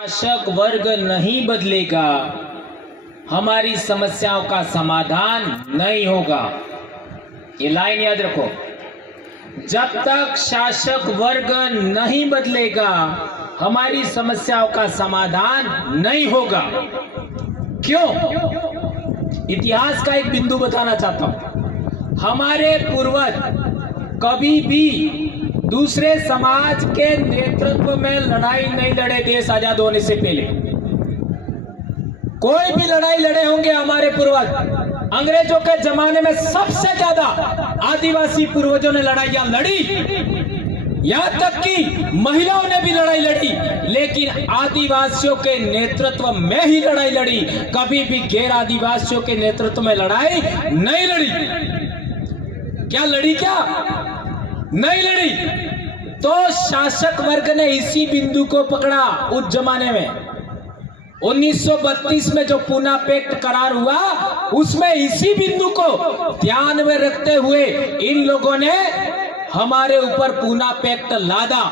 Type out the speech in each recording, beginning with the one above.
शासक वर्ग नहीं बदलेगा, हमारी समस्याओं का समाधान नहीं होगा। ये लाइन याद रखो, जब तक शासक वर्ग नहीं बदलेगा हमारी समस्याओं का समाधान नहीं होगा। क्यों? इतिहास का एक बिंदु बताना चाहता हूं। हमारे पूर्वज कभी भी दूसरे समाज के नेतृत्व में लड़ाई नहीं लड़े। देश आजाद होने से पहले कोई भी लड़ाई लड़े होंगे हमारे पूर्वज। अंग्रेजों के जमाने में सबसे ज्यादा आदिवासी पूर्वजों ने लड़ाइयां लड़ी, यहां तक कि महिलाओं ने भी लड़ाई लड़ी, लेकिन आदिवासियों के नेतृत्व में ही लड़ाई लड़ी। कभी भी गैर आदिवासियों के नेतृत्व में लड़ाई नहीं लड़ी। क्या लड़ी? क्या नहीं लड़ी? तो शासक वर्ग ने इसी बिंदु को पकड़ा। उस जमाने में 1932 में जो पूना पैक्ट करार हुआ, उसमें इसी बिंदु को ध्यान में रखते हुए इन लोगों ने हमारे ऊपर पूना पैक्ट लादा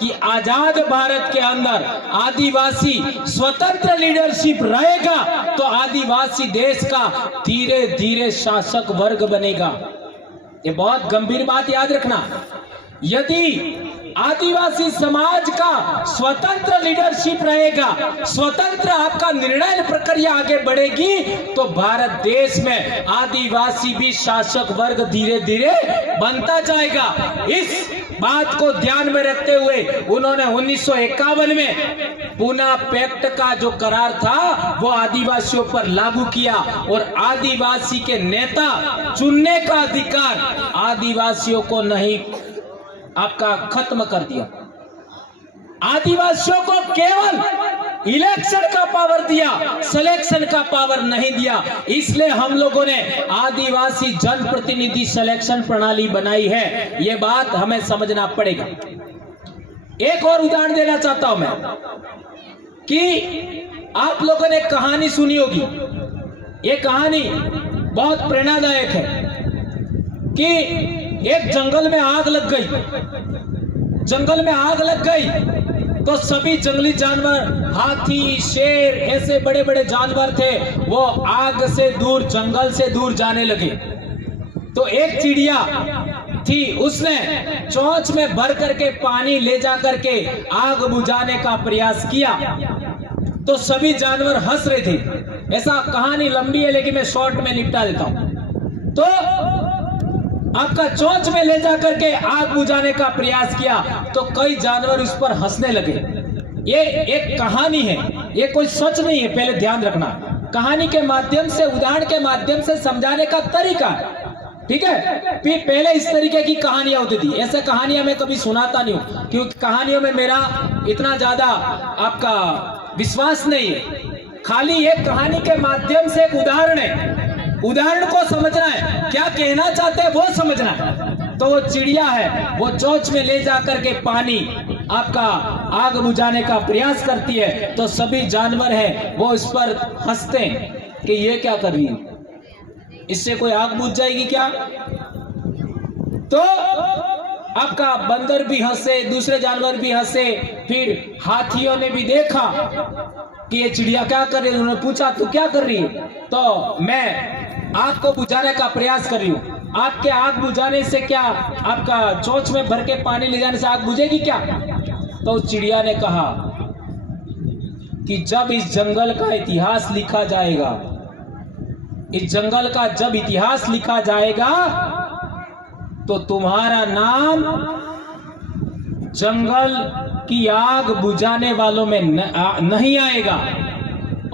कि आजाद भारत के अंदर आदिवासी स्वतंत्र लीडरशिप रहेगा तो आदिवासी देश का धीरे धीरे शासक वर्ग बनेगा। ये बहुत गंभीर बात याद रखना। यदि आदिवासी समाज का स्वतंत्र लीडरशिप रहेगा, स्वतंत्र आपका निर्णय प्रक्रिया आगे बढ़ेगी, तो भारत देश में आदिवासी भी शासक वर्ग धीरे धीरे बनता जाएगा। इस बात को ध्यान में रखते हुए उन्होंने 1951 में पूना पैक्ट का जो करार था वो आदिवासियों पर लागू किया और आदिवासी के नेता चुनने का अधिकार आदिवासियों को नहीं आपका खत्म कर दिया। आदिवासियों को केवल इलेक्शन का पावर दिया, सिलेक्शन का पावर नहीं दिया। इसलिए हम लोगों ने आदिवासी जनप्रतिनिधि सिलेक्शन प्रणाली बनाई है। यह बात हमें समझना पड़ेगा। एक और उदाहरण देना चाहता हूं मैं कि आप लोगों ने कहानी सुनी होगी। ये कहानी बहुत प्रेरणादायक है कि एक जंगल में आग लग गई। जंगल में आग लग गई तो सभी जंगली जानवर, हाथी, शेर, ऐसे बड़े बड़े जानवर थे, वो आग से दूर, जंगल से दूर जाने लगे। तो एक चिड़िया थी, उसने चोंच में भर करके पानी ले जा करके आग बुझाने का प्रयास किया। तो सभी जानवर हंस रहे थे। ऐसा कहानी लंबी है लेकिन मैं शॉर्ट में निपटा देता हूं। तो आपका चोंच में ले जाकर के आग बुझाने का प्रयास किया तो कई जानवर उस पर हंसने लगे। ये एक कहानी है, ये कोई सच नहीं है, पहले ध्यान रखना। कहानी के माध्यम से, उदाहरण के माध्यम से समझाने का तरीका है, ठीक है। फिर पहले इस तरीके की कहानियां होती थी, ऐसे कहानियां मैं कभी सुनाता नहीं हूं क्योंकि कहानियों में मेरा इतना ज्यादा आपका विश्वास नहीं है। खाली एक कहानी के माध्यम से एक उदाहरण है, उदाहरण को समझना है, क्या कहना चाहते हैं वो समझना है। तो वो चिड़िया है, वो चोंच में ले जाकर के पानी आपका आग बुझाने का प्रयास करती है तो सभी जानवर हैं वो इस पर हंसते हैं कि ये क्या कर रही है, इससे कोई आग बुझ जाएगी क्या। तो आपका बंदर भी हंसे, दूसरे जानवर भी हंसे। फिर हाथियों ने भी देखा कि ये चिड़िया क्या कर रही है। उन्होंने पूछा तू क्या कर रही है? तो मैं आग को बुझाने का प्रयास कर रही हूँ। आपके आग बुझाने से क्या, आपका चोंच में भर के पानी ले जाने से आग बुझेगी क्या? तो चिड़िया ने कहा कि जब इस जंगल का इतिहास लिखा जाएगा, इस जंगल का जब इतिहास लिखा जाएगा तो तुम्हारा नाम जंगल की आग बुझाने वालों में नहीं आएगा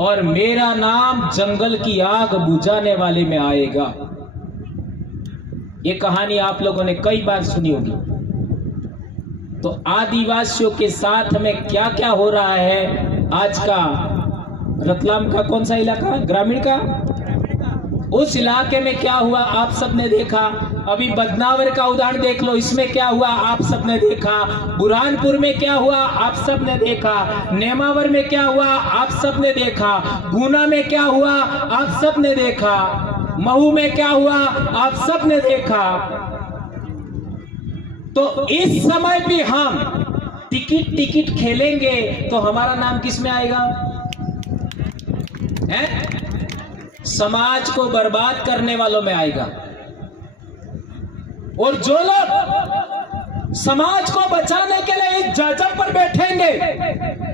और मेरा नाम जंगल की आग बुझाने वाले में आएगा। ये कहानी आप लोगों ने कई बार सुनी होगी। तो आदिवासियों के साथ में क्या क्या हो रहा है आज का, रतलाम का कौन सा इलाका, ग्रामीण का, उस इलाके में क्या हुआ आप सबने देखा। अभी बदनावर का उदाहरण देख लो, इसमें क्या हुआ आप सबने देखा। बुरहानपुर में क्या हुआ आप सबने देखा। नेमावर में क्या हुआ आप सबने देखा। गुना में क्या हुआ आप सबने देखा। महू में क्या हुआ आप सबने देखा। तो इस समय भी हम टिकट टिकट खेलेंगे तो हमारा नाम किस में आएगा? है? समाज को बर्बाद करने वालों में आएगा। और जो लोग समाज को बचाने के लिए इस जजब पर बैठेंगे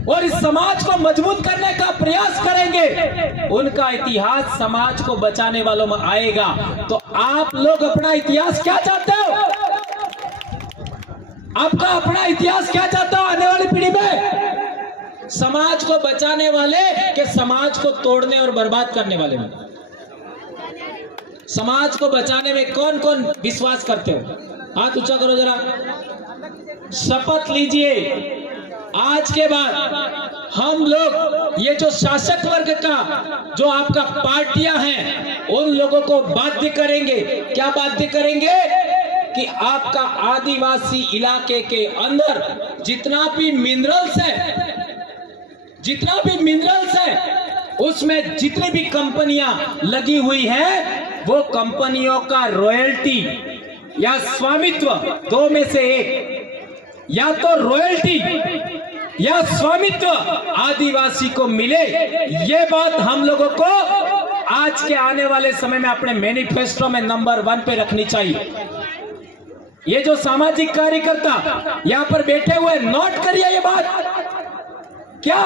और इस समाज को मजबूत करने का प्रयास करेंगे, उनका इतिहास समाज को बचाने वालों में आएगा। तो आप लोग अपना इतिहास क्या चाहते हो? आपका अपना इतिहास क्या चाहता हो आने वाली पीढ़ी में? समाज को बचाने वाले कि समाज को तोड़ने और बर्बाद करने वाले में? समाज को बचाने में कौन कौन विश्वास करते हो? हाथ ऊंचा करो जरा। शपथ लीजिए आज के बाद हम लोग ये जो शासक वर्ग का जो आपका पार्टियां हैं उन लोगों को बाध्य करेंगे। क्या बाध्य करेंगे? कि आपका आदिवासी इलाके के अंदर जितना भी मिनरल्स है उसमें जितनी भी कंपनियां लगी हुई हैं वो कंपनियों का रॉयल्टी या स्वामित्व, दो में से एक, या तो रॉयल्टी या स्वामित्व आदिवासी को मिले। ये बात हम लोगों को आज के आने वाले समय में अपने मैनिफेस्टो में नंबर 1 पे रखनी चाहिए। ये जो सामाजिक कार्यकर्ता यहां पर बैठे हुए, नोट करिए ये बात, क्या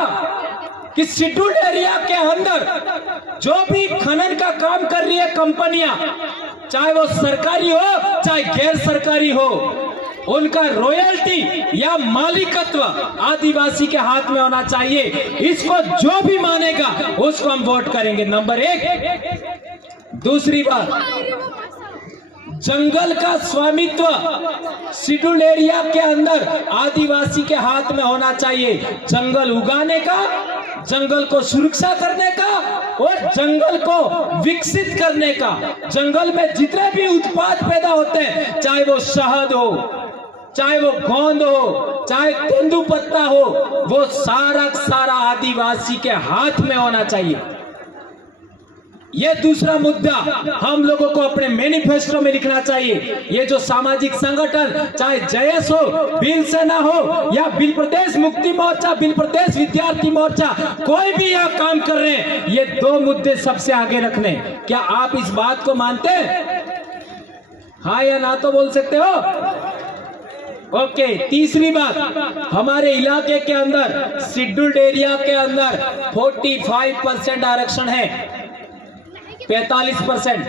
कि शेड्यूल्ड एरिया के अंदर जो भी खनन का काम कर रही है कंपनियां, चाहे वो सरकारी हो चाहे गैर सरकारी हो, उनका रॉयल्टी या मालिकत्व आदिवासी के हाथ में होना चाहिए। इसको जो भी मानेगा उसको हम वोट करेंगे, नंबर 1। दूसरी बात, जंगल का स्वामित्व शेड्यूल्ड एरिया के अंदर आदिवासी के हाथ में होना चाहिए। जंगल उगाने का, जंगल को सुरक्षा करने का और जंगल को विकसित करने का। जंगल में जितने भी उत्पाद पैदा होते हैं, चाहे वो शहद हो, चाहे वो गोंद हो, चाहे तेंदुपत्ता हो, वो सारा आदिवासी के हाथ में होना चाहिए। ये दूसरा मुद्दा हम लोगों को अपने मैनिफेस्टो में लिखना चाहिए। ये जो सामाजिक संगठन, चाहे जयस हो, बिल सेना हो या बिल प्रदेश मुक्ति मोर्चा, बिल प्रदेश विद्यार्थी मोर्चा, कोई भी यहाँ काम कर रहे हैं, ये 2 मुद्दे सबसे आगे रखने। क्या आप इस बात को मानते हैं? हाँ या ना तो बोल सकते हो। ओके। तीसरी बात, हमारे इलाके के अंदर शेड्यूल्ड एरिया के अंदर 45% आरक्षण है, 45%,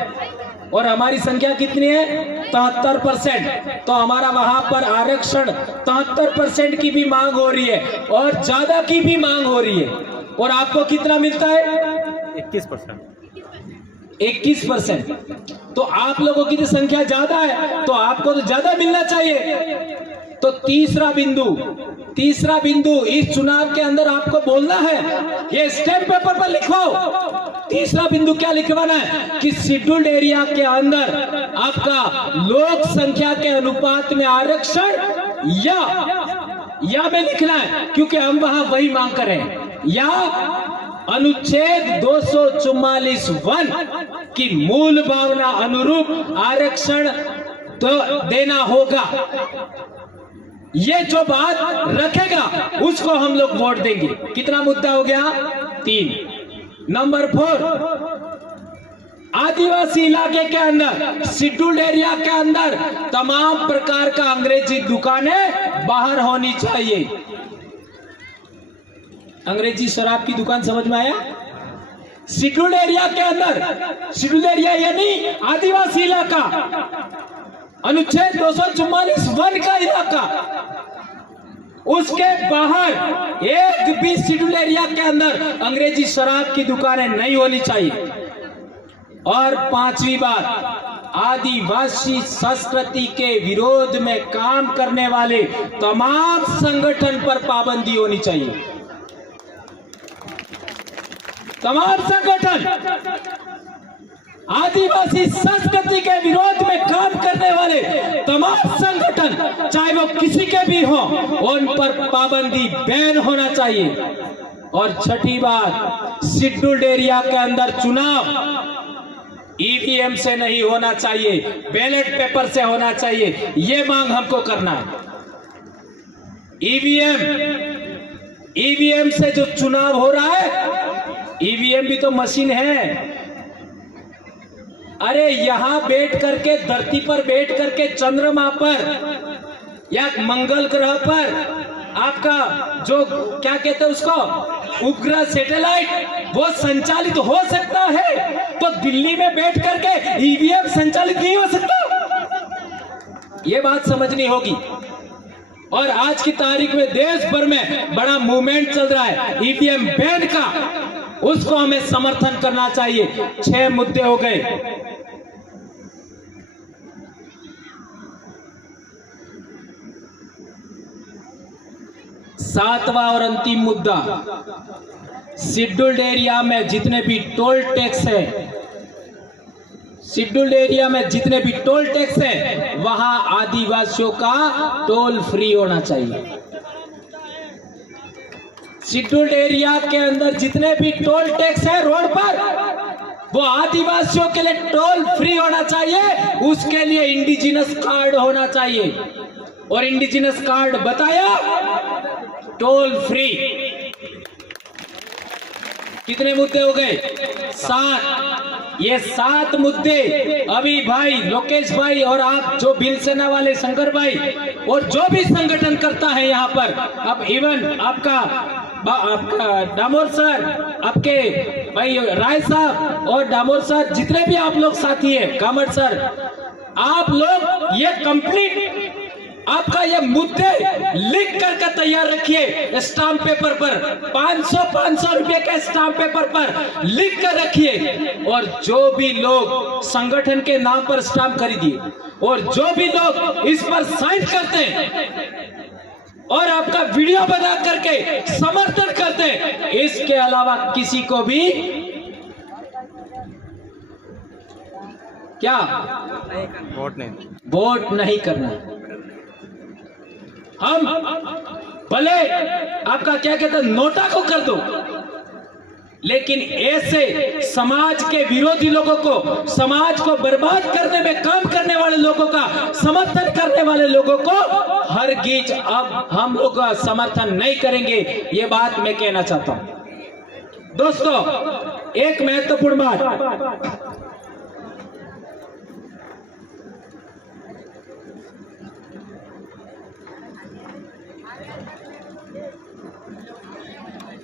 और हमारी संख्या कितनी है? 73%। तो हमारा वहां पर आरक्षण 73% की भी मांग हो रही है और ज्यादा की भी मांग हो रही है। और आपको कितना मिलता है? 21%। तो आप लोगों की तो संख्या ज्यादा है तो आपको तो ज्यादा मिलना चाहिए। तो तीसरा बिंदु इस चुनाव के अंदर आपको बोलना है, ये स्टैम्प पेपर पर लिखो। तीसरा बिंदु क्या लिखवाना है कि शेड्यूल्ड एरिया के अंदर आपका लोक संख्या के अनुपात में आरक्षण या में लिखना है, क्योंकि हम वहां वही मांग कर रहे हैं, या अनुच्छेद 244(1) की मूल भावना अनुरूप आरक्षण तो देना होगा। ये जो बात रखेगा उसको हम लोग वोट देंगे। कितना मुद्दा हो गया? 3। नंबर 4, आदिवासी इलाके के अंदर शेड्यूल्ड एरिया के अंदर तमाम प्रकार का अंग्रेजी दुकानें बाहर होनी चाहिए। अंग्रेजी शराब की दुकान समझ में आया? शेड्यूल्ड एरिया के अंदर, शेड्यूल्ड एरिया यानी आदिवासी इलाका, अनुच्छेद 244(1) का इलाका, उसके बाहर एक भी शेड्यूल्ड एरिया के अंदर अंग्रेजी शराब की दुकानें नहीं होनी चाहिए। और 5वीं बात, आदिवासी संस्कृति के विरोध में काम करने वाले तमाम संगठन पर पाबंदी होनी चाहिए। तमाम संगठन आदिवासी संस्कृति के विरोध में काम करने वाले तमाम संगठन, चाहे वो किसी के भी हो, उन पर पाबंदी बैन होना चाहिए। और 6ठी बात, शेड्यूल्ड एरिया के अंदर चुनाव ईवीएम से नहीं होना चाहिए, बैलेट पेपर से होना चाहिए। ये मांग हमको करना है। ईवीएम से जो चुनाव हो रहा है, ईवीएम भी तो मशीन है। अरे यहां बैठ करके, धरती पर बैठ करके चंद्रमा पर या मंगल ग्रह पर आपका जो क्या कहते हैं उसको, उपग्रह सैटेलाइट, वो संचालित हो सकता है, तो दिल्ली में बैठ करके ईवीएम संचालित नहीं हो सकता। ये बात समझनी होगी। और आज की तारीख में देश भर में बड़ा मूवमेंट चल रहा है ईवीएम बैन का, उसको हमें समर्थन करना चाहिए। 6 मुद्दे हो गए। सातवां और अंतिम मुद्दा, शेड्यूल्ड एरिया में जितने भी टोल टैक्स है, शेड्यूल्ड एरिया में जितने भी टोल टैक्स है, वहां आदिवासियों का टोल फ्री होना चाहिए। शेड्यूल्ड एरिया के अंदर जितने भी टोल टैक्स है रोड पर, वो आदिवासियों के लिए टोल फ्री होना चाहिए। उसके लिए इंडिजिनस कार्ड होना चाहिए। और इंडिजिनस कार्ड बताया, टोल फ्री। कितने मुद्दे हो गए? 7। ये 7 मुद्दे अभी भाई लोकेश भाई और आप जो भील सेना वाले शंकर भाई और जो भी संगठन करता है यहाँ पर, अब इवन आपका डामोर सर, आपके भाई राय साहब और डामोर सर, जितने भी आप लोग साथी है, कामत सर, आप लोग ये कंप्लीट आपका ये मुद्दे लिख करके तैयार रखिए। स्टाम्प पेपर पर 500 रुपए के स्टाम्प पेपर पर लिख कर रखिए। और जो भी लोग संगठन के नाम पर स्टाम्प खरीदिए और जो भी लोग इस पर साइन करते हैं और आपका वीडियो बना करके समर्थन करते हैं, इसके अलावा किसी को भी क्या वोट नहीं करना। हम भले आपका क्या कहते हैं नोटा को कर दो, लेकिन ऐसे समाज के विरोधी लोगों को, समाज को बर्बाद करने में काम करने वाले लोगों का समर्थन करने वाले लोगों को हरगिज अब हम लोग समर्थन नहीं करेंगे। ये बात मैं कहना चाहता हूं। दोस्तों, एक महत्वपूर्ण बात,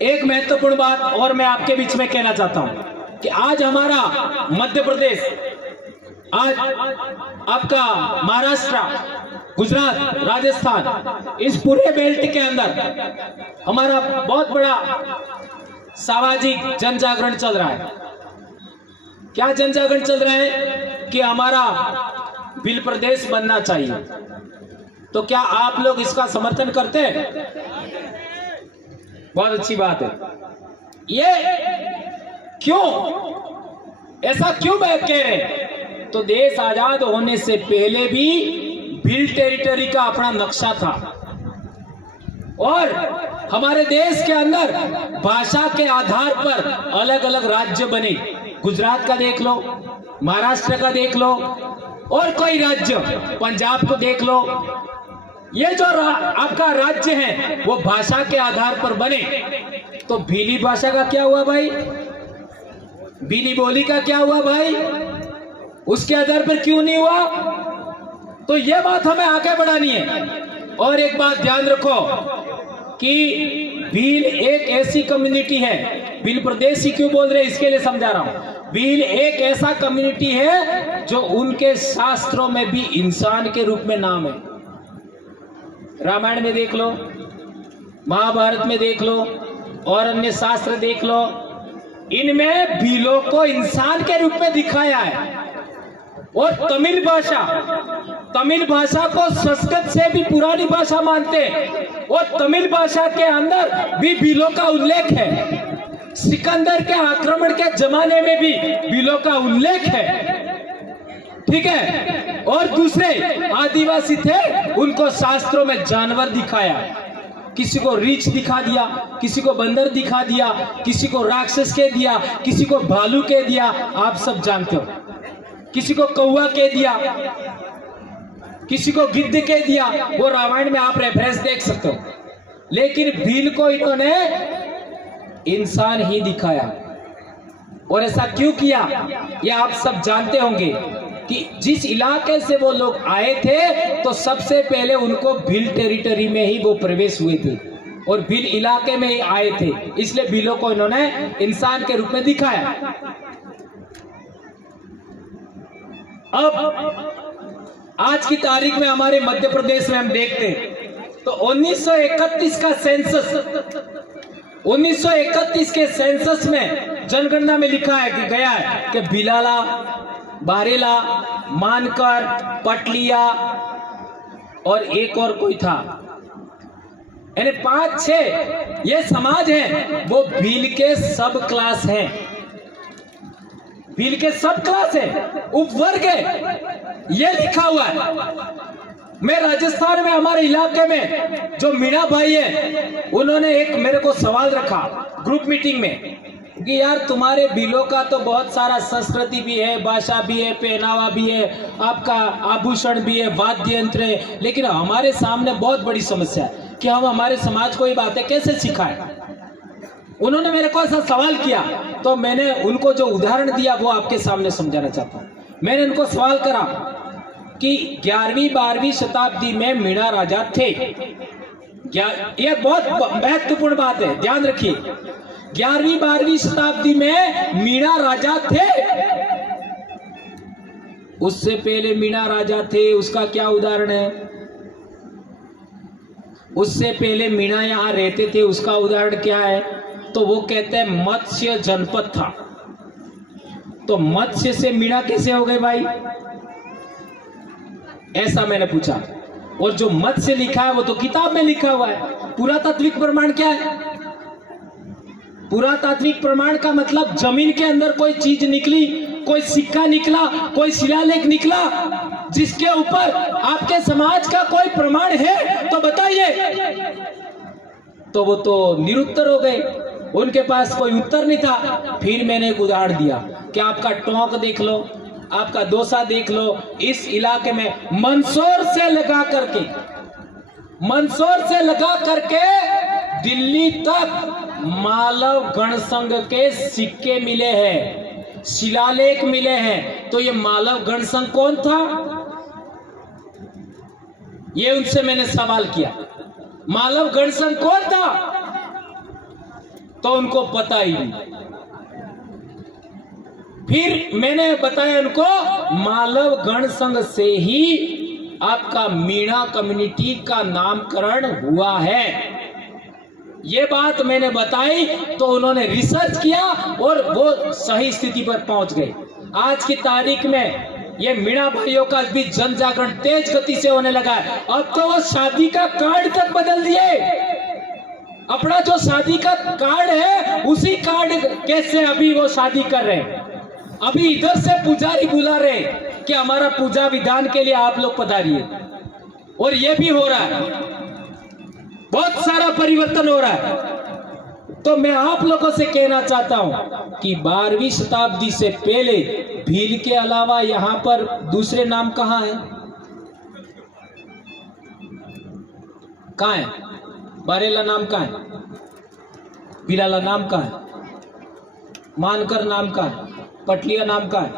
एक महत्वपूर्ण बात और मैं आपके बीच में कहना चाहता हूं कि आज हमारा मध्य प्रदेश, आज आपका महाराष्ट्र, गुजरात, राजस्थान, इस पूरे बेल्ट के अंदर हमारा बहुत बड़ा सामाजिक जन जागरण चल रहा है। क्या जन जागरण चल रहा है कि हमारा भील प्रदेश बनना चाहिए। तो क्या आप लोग इसका समर्थन करते हैं? बहुत अच्छी बात है। ये क्यों, ऐसा क्यों मैं कह रहे? तो देश आजाद होने से पहले भी भील टेरिटरी का अपना नक्शा था और हमारे देश के अंदर भाषा के आधार पर अलग अलग राज्य बने। गुजरात का देख लो, महाराष्ट्र का देख लो, और कोई राज्य, पंजाब को देख लो। ये जो आपका राज्य है वो भाषा के आधार पर बने। तो भीली भाषा का क्या हुआ भाई? भीली बोली का क्या हुआ भाई? उसके आधार पर क्यों नहीं हुआ? तो ये बात हमें आगे बढ़ानी है। और एक बात ध्यान रखो कि भील एक ऐसी कम्युनिटी है, भील प्रदेश ही क्यों बोल रहे इसके लिए समझा रहा हूं। भील एक ऐसा कम्युनिटी है जो उनके शास्त्रों में भी इंसान के रूप में नाम है। रामायण में देख लो, महाभारत में देख लो और अन्य शास्त्र देख लो, इनमें भीलों को इंसान के रूप में दिखाया है। और तमिल भाषा को संस्कृत से भी पुरानी भाषा मानते हैं और तमिल भाषा के अंदर भी भीलों का उल्लेख है। सिकंदर के आक्रमण के जमाने में भी भीलों का उल्लेख है, ठीक है। और दूसरे आदिवासी थे, उनको शास्त्रों में जानवर दिखाया, किसी को रीछ दिखा दिया, किसी को बंदर दिखा दिया, किसी को राक्षस कह दिया, किसी को भालू कह दिया, आप सब जानते हो। किसी को कौवा कह दिया, किसी को गिद्ध कह दिया, वो रामायण में आप रेफरेंस देख सकते हो। लेकिन भील को इन्होंने इंसान ही दिखाया। और ऐसा क्यों किया ये आप सब जानते होंगे कि जिस इलाके से वो लोग आए थे तो सबसे पहले उनको भील टेरिटरी में ही वो प्रवेश हुए थे और भील इलाके में ही आए थे, इसलिए भीलों को इन्होंने इंसान के रूप में दिखाया। अब आज की तारीख में हमारे मध्य प्रदेश में हम देखते हैं तो 1931 का सेंसस, 1931 के सेंसस में जनगणना में लिखा है कि गया है कि भिलाला, बारेला, मानकर, पटलिया और एक और कोई था, यानी 5-6 ये समाज है वो भील के सब क्लास हैं, भील के सब क्लास है, उपवर्ग है, ये लिखा हुआ है। मैं राजस्थान में हमारे इलाके में जो मीणा भाई है उन्होंने एक मेरे को सवाल रखा ग्रुप मीटिंग में कि यार तुम्हारे भीलों का तो बहुत सारा संस्कृति भी है, भाषा भी है, पहनावा भी है, आपका आभूषण भी है, वाद्य यंत्र है, लेकिन हमारे सामने बहुत बड़ी समस्या है कि हम हमारे समाज को ये बातें कैसे सिखाएं। उन्होंने मेरे को ऐसा सवाल किया तो मैंने उनको जो उदाहरण दिया वो आपके सामने समझाना चाहता हूँ। मैंने उनको सवाल करा कि 11वीं-12वीं शताब्दी में मीणा राजा थे। यह बहुत महत्वपूर्ण बात है, ध्यान रखिए। 11वीं-12वीं शताब्दी में मीणा राजा थे। उससे पहले मीणा राजा थे, उसका क्या उदाहरण है? उससे पहले मीणा यहां रहते थे, उसका उदाहरण क्या है? तो वो कहते हैं मत्स्य जनपद था। तो मत्स्य से मीणा कैसे हो गए भाई? ऐसा मैंने पूछा। और जो मत्स्य लिखा है वो तो किताब में लिखा हुआ है। पुरातात्विक प्रमाण क्या है? पुरातात्विक प्रमाण का मतलब जमीन के अंदर कोई चीज निकली, कोई सिक्का निकला, कोई शिलालेख निकला जिसके ऊपर आपके समाज का कोई प्रमाण है तो बताइए। तो वो तो निरुत्तर हो गए, उनके पास कोई उत्तर नहीं था। फिर मैंने एक उदाहरण दिया कि आपका टोंक देख लो, आपका दोसा देख लो, इस इलाके में मंदसौर से लगा करके, मंदसौर से लगा करके दिल्ली तक मालव गणसंघ के सिक्के मिले हैं, शिलालेख मिले हैं। तो ये मालव गणसंघ कौन था? ये उनसे मैंने सवाल किया, मालव गणसंघ कौन था? तो उनको पता ही नहीं। फिर मैंने बताया उनको मालव गणसंघ से ही आपका मीणा कम्युनिटी का नामकरण हुआ है। ये बात मैंने बताई तो उन्होंने रिसर्च किया और वो सही स्थिति पर पहुंच गए। आज की तारीख में ये मीणा भाइयों का भी जन जागरण तेज गति से होने लगा है। अब तो वो शादी का कार्ड तक बदल दिए। अपना जो शादी का कार्ड है उसी कार्ड कैसे अभी वो शादी कर रहे हैं। अभी इधर से पुजारी बुला रहे कि हमारा पूजा विधान के लिए आप लोग पधारिए, और ये भी हो रहा है, बहुत सारा परिवर्तन हो रहा है। तो मैं आप लोगों से कहना चाहता हूं कि 12वीं शताब्दी से पहले भील के अलावा यहां पर दूसरे नाम कहां हैं? कहां है? बारेला नाम कहां है? भिलाला नाम कहां है? मानकर नाम कहां है? पटलिया नाम का है?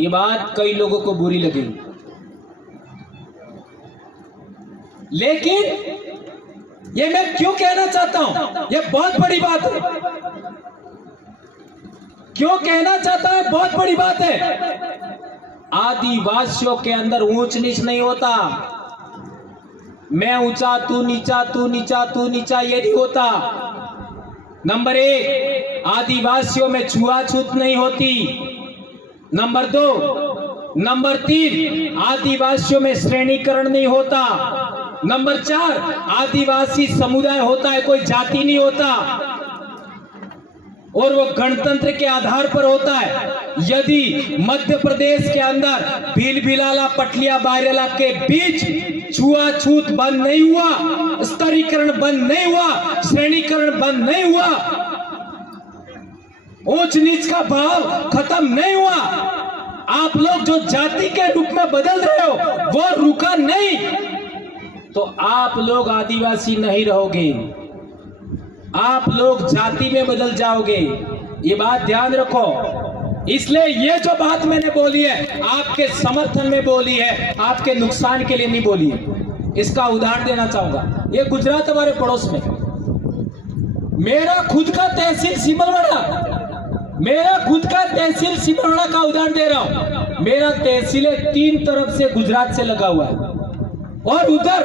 ये बात कई लोगों को बुरी लगेगी, लेकिन ये मैं क्यों कहना चाहता हूं, ये बहुत बड़ी बात है। क्यों कहना चाहता है? बहुत बड़ी बात है। आदिवासियों के अंदर ऊंच नीच नहीं होता। मैं ऊंचा, तू नीचा, तू नीचा, तू नीचा, ये नहीं होता। नंबर 1, आदिवासियों में छुआछूत नहीं होती। नंबर 2, नंबर 3, आदिवासियों में श्रेणीकरण नहीं होता। नंबर 4, आदिवासी समुदाय होता है, कोई जाति नहीं होता, और वो गणतंत्र के आधार पर होता है। यदि मध्य प्रदेश के अंदर भील, भिलाला, पटलिया, बारेला के बीच छुआछूत बंद नहीं हुआ, स्तरीकरण बंद नहीं हुआ, श्रेणीकरण बंद नहीं हुआ, ऊंच नीच का भाव खत्म नहीं हुआ। आप लोग जो जाति के रूप में बदल रहे हो वो रुका नहीं, तो आप लोग आदिवासी नहीं रहोगे, आप लोग जाति में बदल जाओगे। ये बात ध्यान रखो। इसलिए ये जो बात मैंने बोली है आपके समर्थन में बोली है, आपके नुकसान के लिए नहीं बोली है। इसका उदाहरण देना चाहूंगा। ये गुजरात हमारे पड़ोस में, मेरा खुद का तहसील सिमलवाड़ा का उदाहरण दे रहा हूं। मेरा तहसील 3 तरफ से गुजरात से लगा हुआ है, और उधर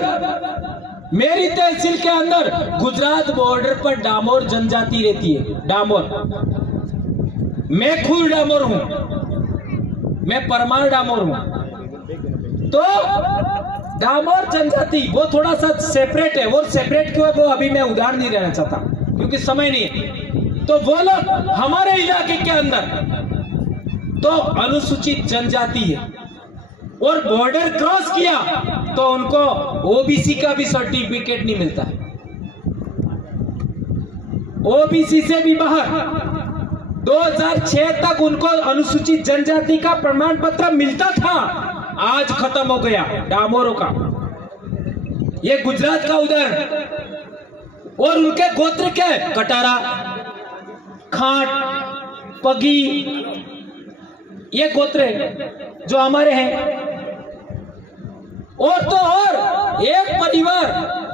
मेरी तहसील के अंदर गुजरात बॉर्डर पर डामोर जनजाति रहती है। डामोर, मैं खुद डामोर हूं, मैं परमार डामोर हूं। तो डामोर जनजाति वो थोड़ा सा सेपरेट है। वो सेपरेट क्यों है वो अभी मैं उदाहरण नहीं देना चाहता क्योंकि समय नहीं है। तो वो लोग हमारे इलाके के अंदर तो अनुसूचित जनजाति है, और बॉर्डर क्रॉस किया तो उनको ओबीसी का भी सर्टिफिकेट नहीं मिलता है। ओबीसी से भी बाहर 2006 तक उनको अनुसूचित जनजाति का प्रमाण पत्र मिलता था, आज खत्म हो गया डामोरों का। ये गुजरात का उदाहरण। और उनके गोत्र क्या है? कटारा, खाट, पगी, ये गोत्र है जो हमारे हैं। और तो और एक परिवार,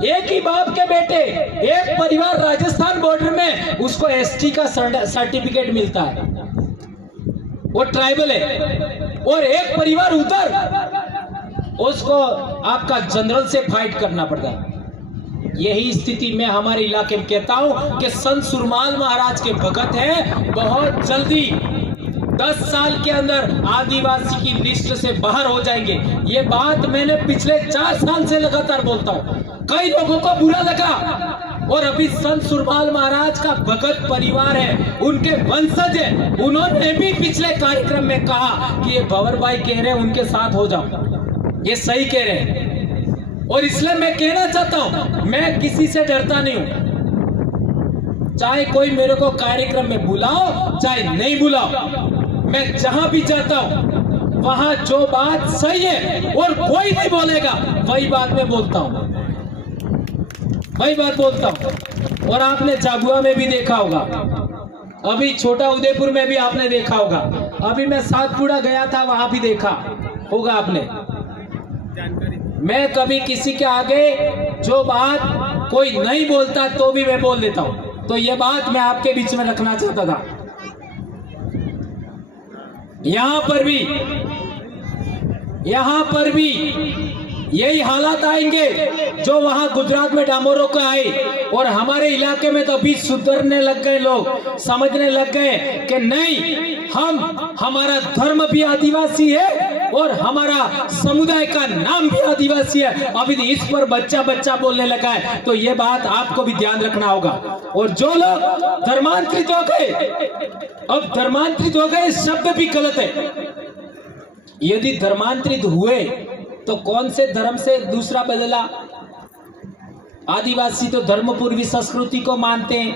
एक ही बाप के बेटे, एक परिवार राजस्थान बॉर्डर में उसको एसटी का सर्टिफिकेट मिलता है, वो ट्राइबल है। और एक परिवार उधर उसको आपका जनरल से फाइट करना पड़ता है। यही स्थिति मैं हमारे इलाके में कहता हूं कि संत सुरमाल महाराज के भगत हैं, बहुत जल्दी 10 साल के अंदर आदिवासी की लिस्ट से बाहर हो जाएंगे। ये बात मैंने पिछले 4 साल से लगातार बोलता हूं। कई लोगों को बुरा लगा, और अभी संत सुरमाल महाराज का भगत परिवार है, उनके वंशज है, उन्होंने भी पिछले कार्यक्रम में कहा कि ये भंवर भाई कह रहे हैं उनके साथ हो जाओ, ये सही कह रहे हैं। और इसलिए मैं कहना चाहता हूं, मैं किसी से डरता नहीं हूं। चाहे कोई मेरे को कार्यक्रम में बुलाओ चाहे नहीं बुलाओ, मैं जहां भी जाता हूं वहां जो बात सही है और कोई नहीं बोलेगा वही बात मैं बोलता हूं, वही बात बोलता हूं। और आपने झाबुआ में भी देखा होगा, अभी छोटा उदयपुर में भी आपने देखा होगा, अभी मैं सातपुड़ा गया था वहां भी देखा होगा आपने। मैं कभी किसी के आगे जो बात कोई नहीं बोलता तो भी मैं बोल देता हूं। तो ये बात मैं आपके बीच में रखना चाहता था। यहां पर भी यही हालात आएंगे जो वहां गुजरात में डामोरों को आए, और हमारे इलाके में तो अभी सुधरने लग गए, लोग समझने लग गए कि नहीं, हमारा धर्म भी आदिवासी है और हमारा समुदाय का नाम भी आदिवासी है। अभी इस पर बच्चा बोलने लगा है, तो ये बात आपको भी ध्यान रखना होगा। और जो लोग धर्मांतरित हो गए, अब धर्मांतरित हो गए शब्द भी गलत है। यदि धर्मांतरित हुए तो कौन से धर्म से दूसरा बदला? आदिवासी तो धर्म पूर्वी संस्कृति को मानते हैं,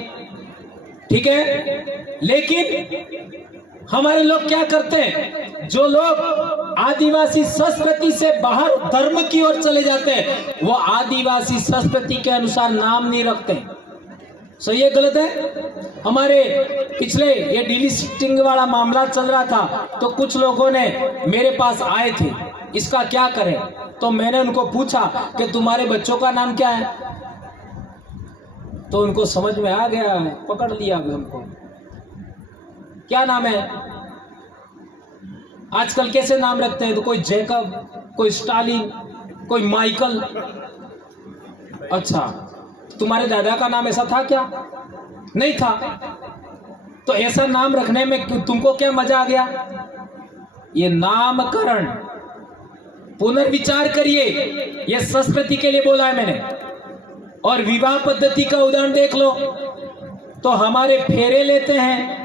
ठीक है, लेकिन हमारे लोग क्या करते हैं? जो लोग आदिवासी संस्कृति से बाहर धर्म की ओर चले जाते हैं, वो आदिवासी संस्कृति के अनुसार नाम नहीं रखते। सही है गलत है? हमारे पिछले ये डिलिस्टिंग वाला मामला चल रहा था, तो कुछ लोगों ने मेरे पास आए थे, इसका क्या करें? तो मैंने उनको पूछा कि तुम्हारे बच्चों का नाम क्या है? तो उनको समझ में आ गया, पकड़ लिया हमको। क्या नाम है? आजकल कैसे नाम रखते हैं? तो कोई जैकब, कोई स्टालिन, कोई माइकल। अच्छा, तुम्हारे दादा का नाम ऐसा था क्या? नहीं था। तो ऐसा नाम रखने में तुमको क्या मजा आ गया? ये नामकरण पुनर्विचार करिए, ये संस्कृति के लिए बोला है मैंने। और विवाह पद्धति का उदाहरण देख लो, तो हमारे फेरे लेते हैं,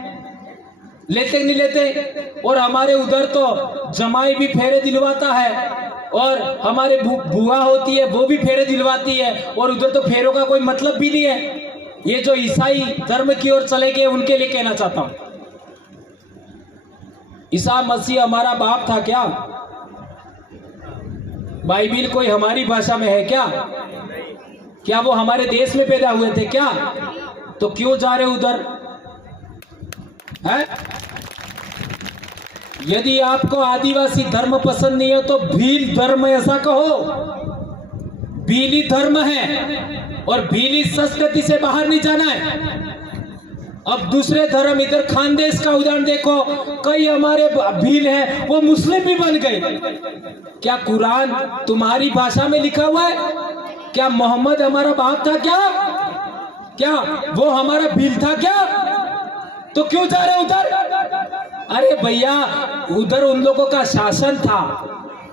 लेते नहीं लेते, और हमारे उधर तो जमाई भी फेरे दिलवाता है, और हमारे बुआ होती है वो भी फेरे दिलवाती है, और उधर तो फेरों का कोई मतलब भी नहीं है। ये जो ईसाई धर्म की ओर चले गए उनके लिए कहना चाहता हूं, ईसा मसीह हमारा बाप था क्या? बाइबिल कोई हमारी भाषा में है क्या? क्या वो हमारे देश में पैदा हुए थे क्या? तो क्यों जा रहे उधर? है? यदि आपको आदिवासी धर्म पसंद नहीं है तो भील धर्म ऐसा कहो। भीली धर्म है और भीली संस्कृति से बाहर नहीं जाना है। अब दूसरे धर्म, इधर खानदेश का उदाहरण देखो, कई हमारे भील हैं वो मुस्लिम भी बन गए। क्या कुरान तुम्हारी भाषा में लिखा हुआ है? क्या मोहम्मद हमारा बाप था क्या? क्या वो हमारा भील था क्या? तो क्यों जा रहे उधर? अरे भैया, उधर उन लोगों का शासन था,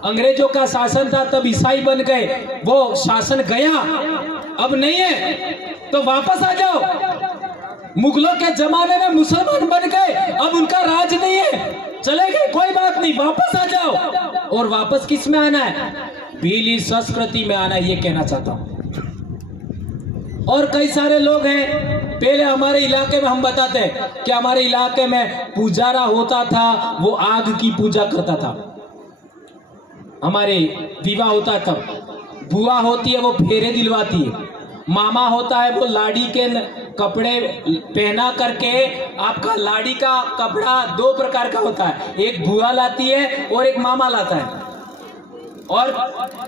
अंग्रेजों का शासन था, तब ईसाई बन गए। वो शासन गया, अब नहीं है तो वापस आ जाओ। मुगलों के जमाने में मुसलमान बन गए, अब उनका राज नहीं है, चले गए, कोई बात नहीं, वापस आ जाओ। और वापस किस में आना है? भीली संस्कृति में आना है, ये कहना चाहता हूं। और कई सारे लोग हैं, पहले हमारे इलाके में हम बताते हैं कि हमारे इलाके में पुजारा होता था, वो आग की पूजा करता था। हमारे विवाह होता था, बुआ होती है वो फेरे दिलवाती है, मामा होता है वो लाड़ी के कपड़े पहना करके, आपका लाड़ी का कपड़ा दो प्रकार का होता है, एक बुआ लाती है और एक मामा लाता है। और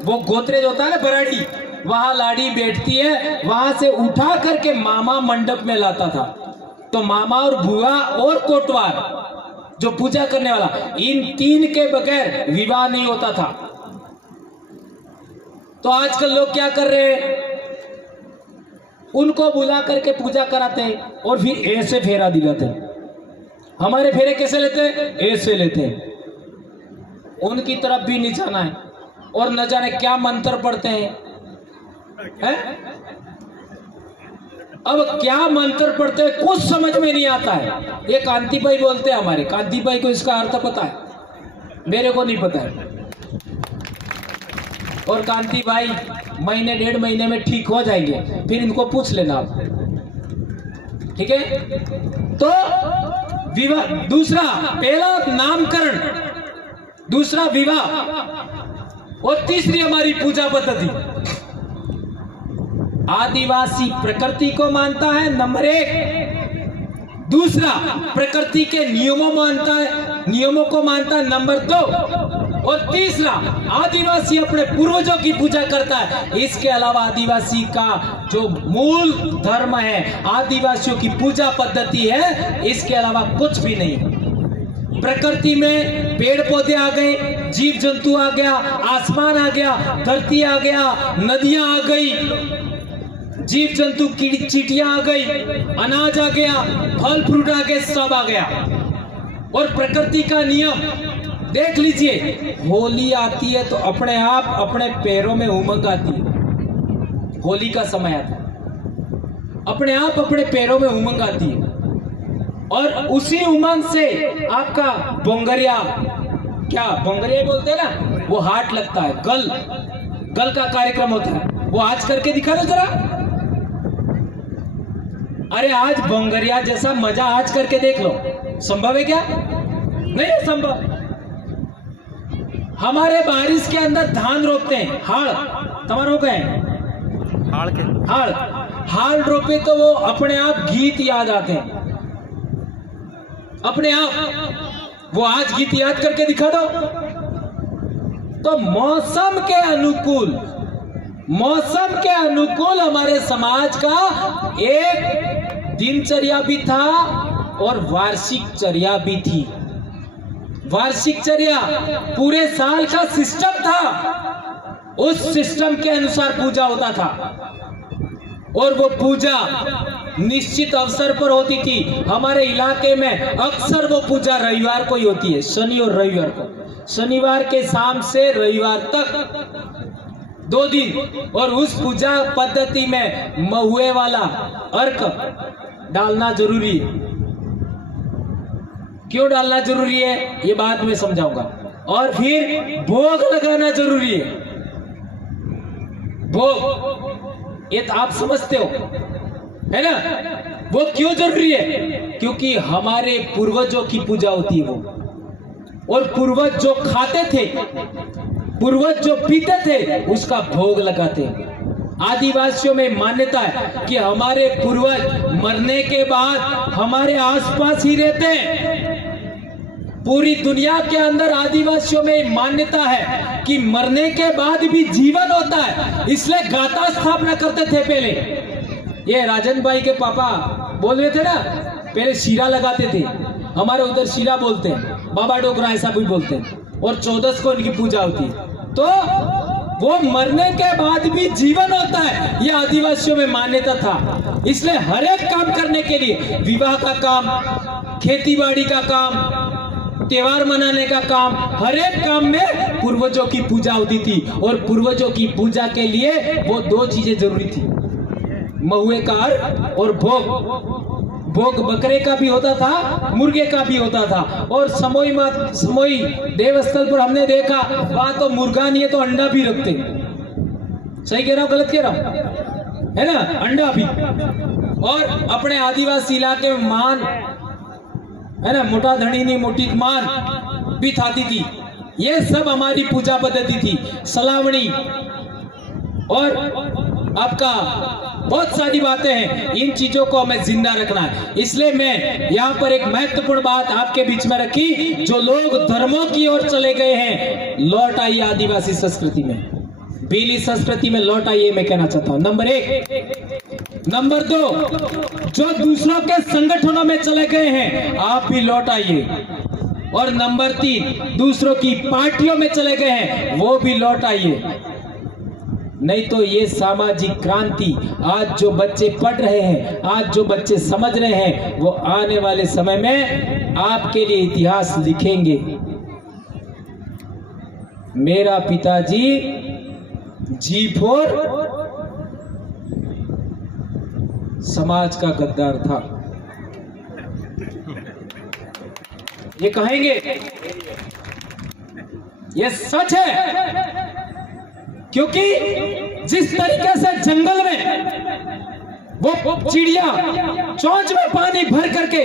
वो गोत्रेज होता है ना, बराड़ी, वहां लाड़ी बैठती है, वहां से उठा करके मामा मंडप में लाता था। तो मामा और बुआ और कोटवार जो पूजा करने वाला, इन तीन के बगैर विवाह नहीं होता था। तो आजकल लोग क्या कर रहे हैं? उनको बुला करके पूजा कराते हैं और फिर ऐसे फेरा दिलाते हैं। हमारे फेरे कैसे लेते हैं? ऐसे लेते हैं। उनकी तरफ भी नहीं जाना है और न जाने क्या मंत्र पढ़ते हैं, है? अब क्या मंत्र पढ़ते हैं कुछ समझ में नहीं आता है। ये कांति भाई बोलते हैं, हमारे कांति भाई को इसका अर्थ पता है, मेरे को नहीं पता है। और कांति भाई महीने डेढ़ महीने में ठीक हो जाएंगे, फिर इनको पूछ लेना आप, ठीक है? तो विवाह, दूसरा, पहला नामकरण, दूसरा विवाह, और तीसरी हमारी पूजा पद्धति। आदिवासी प्रकृति को मानता है, नंबर एक। दूसरा, प्रकृति के नियमों को मानता है, नंबर दो। और तीसरा, आदिवासी अपने पूर्वजों की पूजा करता है। इसके अलावा आदिवासी का जो मूल धर्म है, आदिवासियों की पूजा पद्धति है, इसके अलावा कुछ भी नहीं। प्रकृति में पेड़ पौधे आ गए, जीव जंतु आ गया, आसमान आ गया, धरती आ गया, नदियां आ गई, जीव जंतु कीड़ी चींटियां आ गई, अनाज आ गया, फल फ्रूट आ गए, सब आ गया। और प्रकृति का नियम देख लीजिए, होली आती है तो अपने आप अपने पैरों में उमंग आती है। होली का समय आता है, अपने आप अपने पैरों में उमंग आती है, और उसी उमंग से आपका बोंगरिया, क्या बोंगरिया बोलते हैं ना, वो हाट लगता है, गल का कार्यक्रम होता है। वो आज करके दिखा दो जरा। अरे आज बोंगरिया जैसा मजा आज करके देख लो, संभव है क्या? नहीं है संभव। हमारे बारिश के अंदर धान रोपते हैं, हाड़ तुम्हारे हो गए, हाड़ रोपे तो वो अपने आप गीत याद आते हैं, अपने आप। वो आज गीत याद करके दिखा दो। तो मौसम के अनुकूल हमारे समाज का एक दिनचर्या भी था और वार्षिक चर्या भी थी। वार्षिक चर्या पूरे साल का सिस्टम था, उस सिस्टम के अनुसार पूजा होता था, और वो पूजा निश्चित अवसर पर होती थी। हमारे इलाके में अक्सर वो पूजा रविवार को ही होती है, शनि और रविवार को। शनिवार के शाम से रविवार तक 2 दिन। और उस पूजा पद्धति में महुए वाला अर्क डालना जरूरी है। क्यों डालना जरूरी है ये बाद में समझाऊंगा। और फिर भोग लगाना जरूरी है। भोग ये तो आप समझते हो, है ना? वो क्यों जरूरी है? क्योंकि हमारे पूर्वजों की पूजा होती है वो। और पूर्वज जो खाते थे, पूर्वज जो पीते थे, उसका भोग लगाते। आदिवासियों में मान्यता है कि हमारे पूर्वज मरने के बाद हमारे आसपास ही रहते हैं। पूरी दुनिया के अंदर आदिवासियों में मान्यता है कि मरने के बाद भी जीवन होता है, इसलिए गाथा स्थापना करते थे। पहले ये राजन भाई के पापा बोल रहे थे ना, पहले शीरा लगाते थे। हमारे उधर शीरा बोलते हैं, बाबा डोगरा ऐसा भी बोलते हैं, और 14 को इनकी पूजा होती है। तो वो मरने के बाद भी जीवन होता है, ये आदिवासियों में मान्यता था। इसलिए हर एक काम करने के लिए, विवाह का काम, खेती बाड़ी का काम, त्योहार मनाने का काम, हर एक काम में पूर्वजों की पूजा होती थी। और पूर्वजों की पूजा के लिए वो 2 चीजें जरूरी थी, महुए का अर्घ और भोग। भोग बकरे का भी होता था, मुर्गे का भी होता था। और समोई देवस्थल पर हमने देखा, वहां तो मुर्गा नहीं है तो अंडा भी रखते। सही कह रहा हूं, गलत कह रहा हूं? है ना, अंडा भी। और अपने आदिवासी इलाके में मान है ना, मोटा धनी नहीं मोटी मान भी थाती थी। ये सब हमारी पूजा पद्धति थी। सलावणी और आपका बहुत सारी बातें हैं, इन चीजों को हमें जिंदा रखना है। इसलिए मैं यहाँ पर एक महत्वपूर्ण बात आपके बीच में रखी, जो लोग धर्मों की ओर चले गए हैं, लौट आइए आदिवासी संस्कृति में, भीली संस्कृति में लौट आइए, मैं कहना चाहता हूँ। नंबर 1। नंबर 2, जो दूसरों के संगठनों में चले गए हैं, आप भी लौट आइए। और नंबर 3, दूसरों की पार्टियों में चले गए हैं, वो भी लौट आइए। नहीं तो ये सामाजिक क्रांति, आज जो बच्चे पढ़ रहे हैं, आज जो बच्चे समझ रहे हैं, वो आने वाले समय में आपके लिए इतिहास लिखेंगे। मेरा पिताजी G4 समाज का गद्दार था, ये कहेंगे, ये सच है। क्योंकि जिस तरीके से जंगल में वो चिड़िया चोंच में पानी भर करके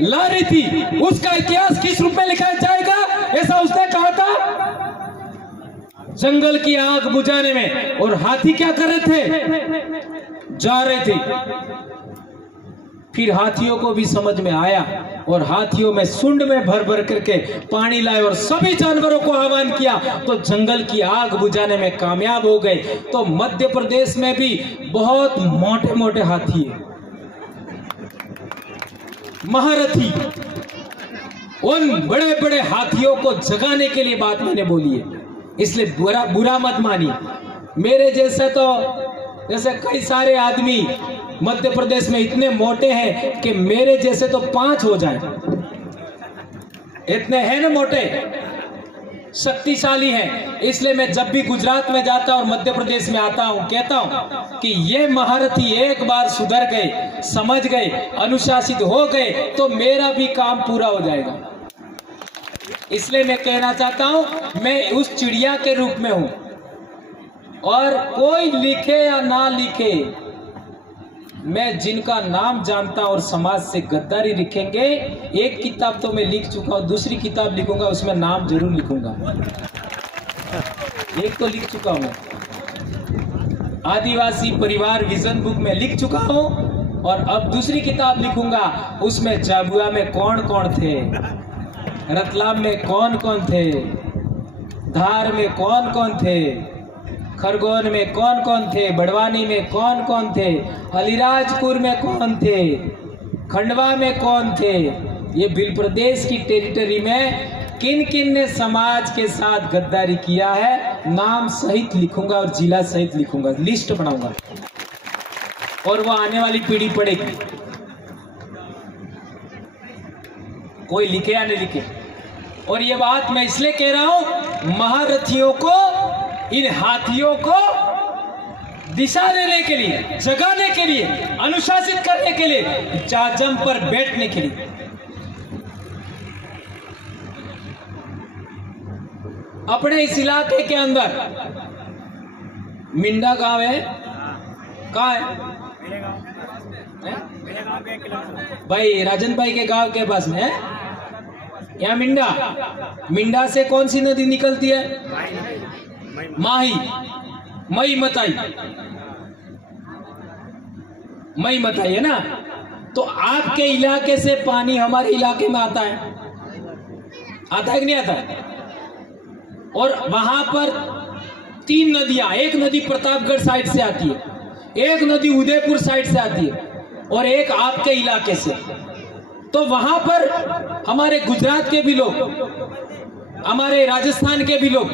ला रही थी, उसका इतिहास किस रूप में लिखा जाएगा, ऐसा उसने कहा था। जंगल की आग बुझाने में, और हाथी क्या कर रहे थे, जा रहे थे। फिर हाथियों को भी समझ में आया, और हाथियों में सुंड में भर भर करके पानी लाए और सभी जानवरों को आह्वान किया, तो जंगल की आग बुझाने में कामयाब हो गए। तो मध्य प्रदेश में भी बहुत मोटे मोटे हाथी है, महारथी। उन बड़े बड़े हाथियों को जगाने के लिए बात मैंने बोली है, इसलिए बुरा मत मानिए। मेरे जैसे तो जैसे कई सारे आदमी मध्य प्रदेश में इतने मोटे हैं कि मेरे जैसे तो 5 हो जाए, इतने हैं ना मोटे, शक्तिशाली हैं। इसलिए मैं जब भी गुजरात में जाता और मध्य प्रदेश में आता हूं, कहता हूं कि ये महारथी एक बार सुधर गए, समझ गए, अनुशासित हो गए, तो मेरा भी काम पूरा हो जाएगा। इसलिए मैं कहना चाहता हूं, मैं उस चिड़िया के रूप में हूं, और कोई लिखे या ना लिखे, मैं जिनका नाम जानता और समाज से गद्दारी लिखेंगे, एक किताब तो मैं लिख चुका हूं, दूसरी किताब लिखूंगा, उसमें नाम जरूर लिखूंगा। एक तो लिख चुका हूं, आदिवासी परिवार विजन बुक में लिख चुका हूं, और अब दूसरी किताब लिखूंगा, उसमें झाबुआ में कौन कौन थे, रतलाम में कौन कौन थे, धार में कौन कौन थे, खरगोन में कौन कौन थे, बड़वानी में कौन कौन थे, अलीराजपुर में कौन थे, खंडवा में कौन थे, ये भील प्रदेश की टेरिटरी में किन किन ने समाज के साथ गद्दारी किया है, नाम सहित लिखूंगा और जिला सहित लिखूंगा, लिस्ट बनाऊंगा, और वो आने वाली पीढ़ी पढ़ेगी। कोई लिखे या नहीं लिखे। और ये बात मैं इसलिए कह रहा हूं, महारथियों को, इन हाथियों को दिशा देने के लिए, जगाने के लिए, अनुशासित करने के लिए, जाजम पर बैठने के लिए। अपने इस इलाके के अंदर मिंडा गांव है, कहाँ है? भाई राजन भाई के गांव के पास में है, या मिंडा, मिंडा से कौन सी नदी निकलती है? माही, मई मताई, मई मताई है ना। तो आपके इलाके से पानी हमारे इलाके में आता है, आता है कि नहीं आता है? और वहां पर 3 नदियां, एक नदी प्रतापगढ़ साइड से आती है, एक नदी उदयपुर साइड से आती है और एक आपके इलाके से। तो वहां पर हमारे गुजरात के भी लोग, हमारे राजस्थान के भी लोग,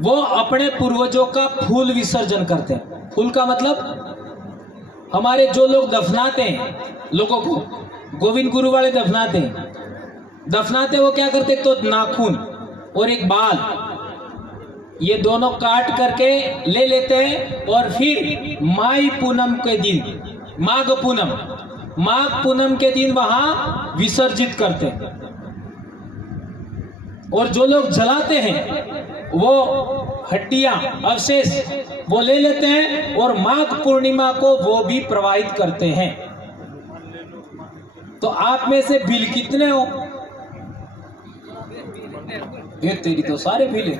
वो अपने पूर्वजों का फूल विसर्जन करते हैं। फूल का मतलब हमारे जो लोग दफनाते हैं लोगों को, गोविंद गुरु वाले दफनाते हैं, दफनाते वो क्या करते? तो नाखून और एक बाल, ये दोनों काट करके ले लेते हैं और फिर माई पूनम के दिन, माघ पूनम, माघ पूनम के दिन वहां विसर्जित करते हैं। और जो लोग जलाते हैं वो हड्डियां, अवशेष वो ले लेते हैं और माघ पूर्णिमा को वो भी प्रवाहित करते हैं। तो आप में से बिल कितने हो? ये तेरी तो सारे बिल है।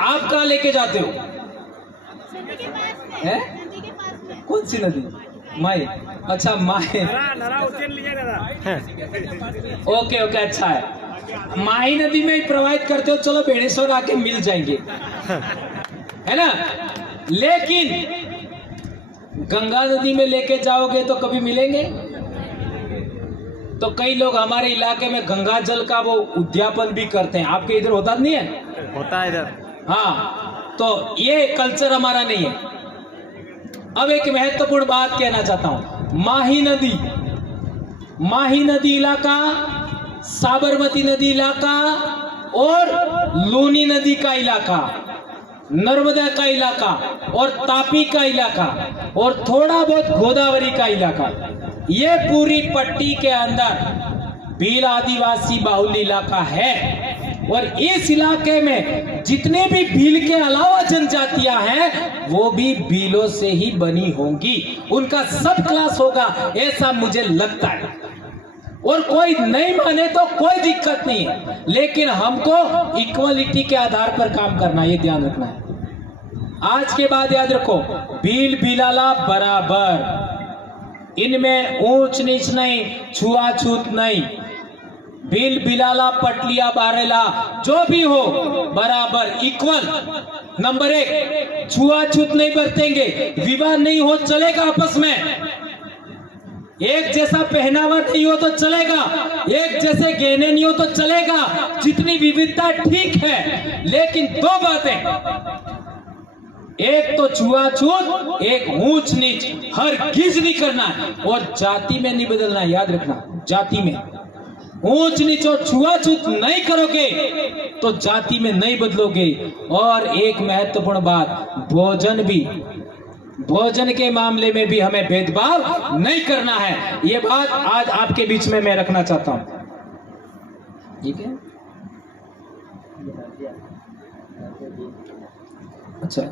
आप कहाँ लेके जाते हो? है? कौन सी नदी? माई। अच्छा माई, ओके ओके, अच्छा है। माही नदी में ही प्रवाहित करते हो, चलो बेणेश्वर आके मिल जाएंगे, है ना। लेकिन गंगा नदी में लेके जाओगे तो कभी मिलेंगे? तो कई लोग हमारे इलाके में गंगा जल का वो उद्यापन भी करते हैं। आपके इधर होता नहीं है? होता है इधर। हाँ, तो ये कल्चर हमारा नहीं है। अब एक महत्वपूर्ण बात कहना चाहता हूं। माही नदी, माही नदी इलाका, साबरमती नदी इलाका और लूनी नदी का इलाका, नर्मदा का इलाका और तापी का इलाका और थोड़ा बहुत गोदावरी का इलाका, ये पूरी पट्टी के अंदर भील आदिवासी बाहुल्य इलाका है। और इस इलाके में जितने भी भील के अलावा जनजातियां हैं वो भी भीलों से ही बनी होंगी, उनका सब क्लास होगा, ऐसा मुझे लगता है। और कोई नहीं माने तो कोई दिक्कत नहीं है, लेकिन हमको इक्वलिटी के आधार पर काम करना, ये ध्यान रखना है। आज के बाद याद रखो, भील भीलाला बराबर, इनमें ऊंच नीच नहीं, छुआछूत नहीं। भील भीलाला पटलिया बारेला जो भी हो बराबर, इक्वल। नंबर 1, छुआछूत नहीं बरतेंगे, विवाह नहीं हो चलेगा आपस में, एक जैसा पहनावा नहीं हो तो चलेगा, एक जैसे गहने नहीं हो तो चलेगा, जितनी विविधता ठीक है, लेकिन 2 बातें, एक तो छुआछूत, एक ऊंच नीच, हरगिज नहीं करना है। और जाति में नहीं बदलना, याद रखना, जाति में ऊंच नीच और छुआछूत नहीं करोगे तो जाति में नहीं बदलोगे। और एक महत्वपूर्ण बात, भोजन भी, भोजन के मामले में भी हमें भेदभाव नहीं करना है। ये बात आज आपके बीच में मैं रखना चाहता हूं, ठीक है? अच्छा।